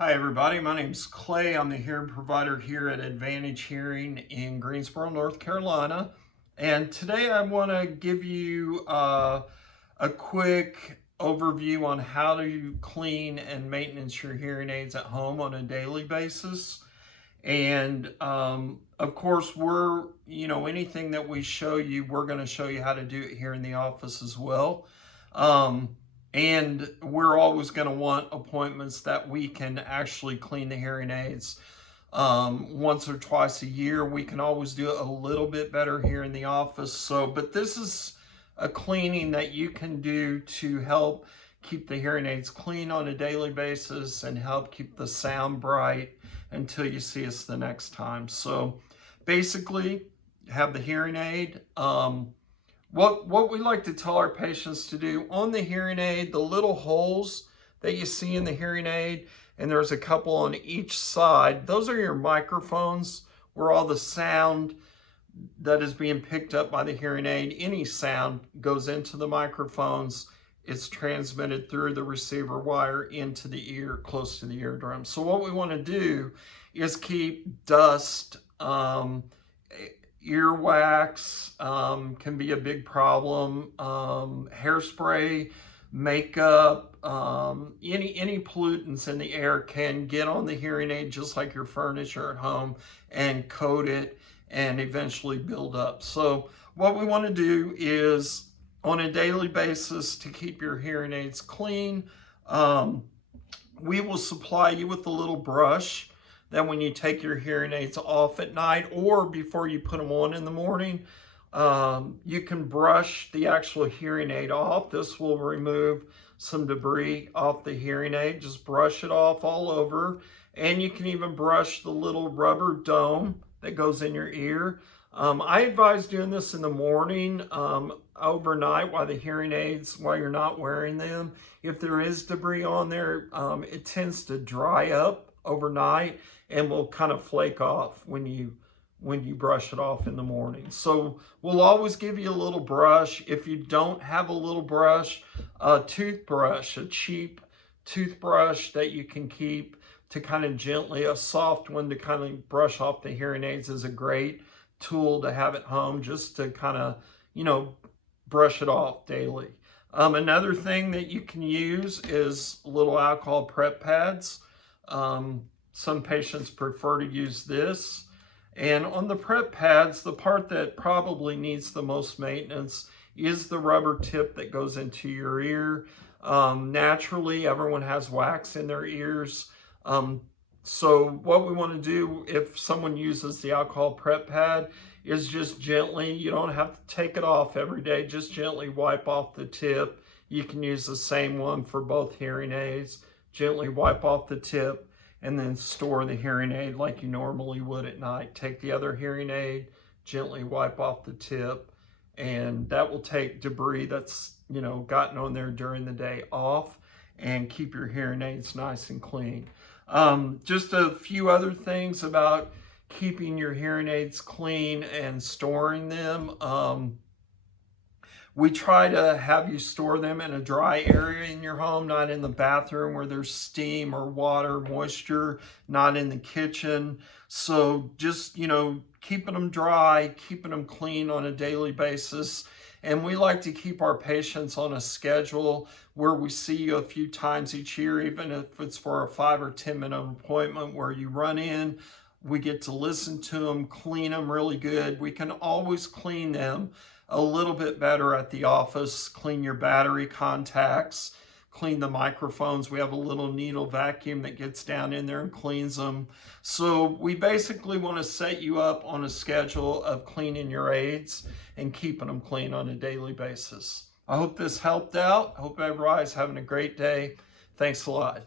Hi everybody, my name's Clay. I'm the hearing provider here at Advantage Hearing in Greensboro, North Carolina. And today I want to give you a quick overview on how to clean and maintenance your hearing aids at home on a daily basis. And of course, anything that we show you, we're going to show you how to do it here in the office as well. And we're always going to want appointments that we can actually clean the hearing aids once or twice a year. We can always do it a little bit better here in the office. But this is a cleaning that you can do to help keep the hearing aids clean on a daily basis and help keep the sound bright until you see us the next time. So basically, have the hearing aid. What we like to tell our patients to do on the hearing aid, the little holes that you see in the hearing aid, and there's a couple on each side, those are your microphones where all the sound that is being picked up by the hearing aid, any sound goes into the microphones. It's transmitted through the receiver wire into the ear, close to the eardrum. So what we want to do is keep dust, earwax can be a big problem, hairspray, makeup, any pollutants in the air can get on the hearing aid just like your furniture at home and coat it and eventually build up. So what we want to do is on a daily basis to keep your hearing aids clean, we will supply you with a little brush that when you take your hearing aids off at night or before you put them on in the morning, you can brush the actual hearing aid off. This will remove some debris off the hearing aid. Just brush it off all over. And you can even brush the little rubber dome that goes in your ear. I advise doing this in the morning, overnight while you're not wearing them. If there is debris on there, it tends to dry up overnight and will kind of flake off when you brush it off in the morning. So we'll always give you a little brush. If you don't have a little brush, a toothbrush, a cheap toothbrush that you can keep to kind of gently, a soft one to kind of brush off the hearing aids is a great tool to have at home just to kind of, brush it off daily. Another thing that you can use is little alcohol prep pads. Some patients prefer to use this. And on the prep pads, the part that probably needs the most maintenance is the rubber tip that goes into your ear. Naturally, everyone has wax in their ears. So what we want to do if someone uses the alcohol prep pad is just gently, you don't have to take it off every day, just gently wipe off the tip. You can use the same one for both hearing aids. Gently wipe off the tip and then store the hearing aid like you normally would at night. Take the other hearing aid, gently wipe off the tip, and that will take debris that's, gotten on there during the day off and keep your hearing aids nice and clean. Just a few other things about keeping your hearing aids clean and storing them. We try to have you store them in a dry area in your home, not in the bathroom where there's steam or water, moisture, not in the kitchen. So just, keeping them dry, keeping them clean on a daily basis. And we like to keep our patients on a schedule where we see you a few times each year, even if it's for a 5 or 10 minute appointment where you run in, we get to listen to them, clean them really good. We can always clean them a little bit better at the office, clean your battery contacts, clean the microphones. We have a little needle vacuum that gets down in there and cleans them. So we basically want to set you up on a schedule of cleaning your aids and keeping them clean on a daily basis. I hope this helped out. I hope everybody's having a great day. Thanks a lot.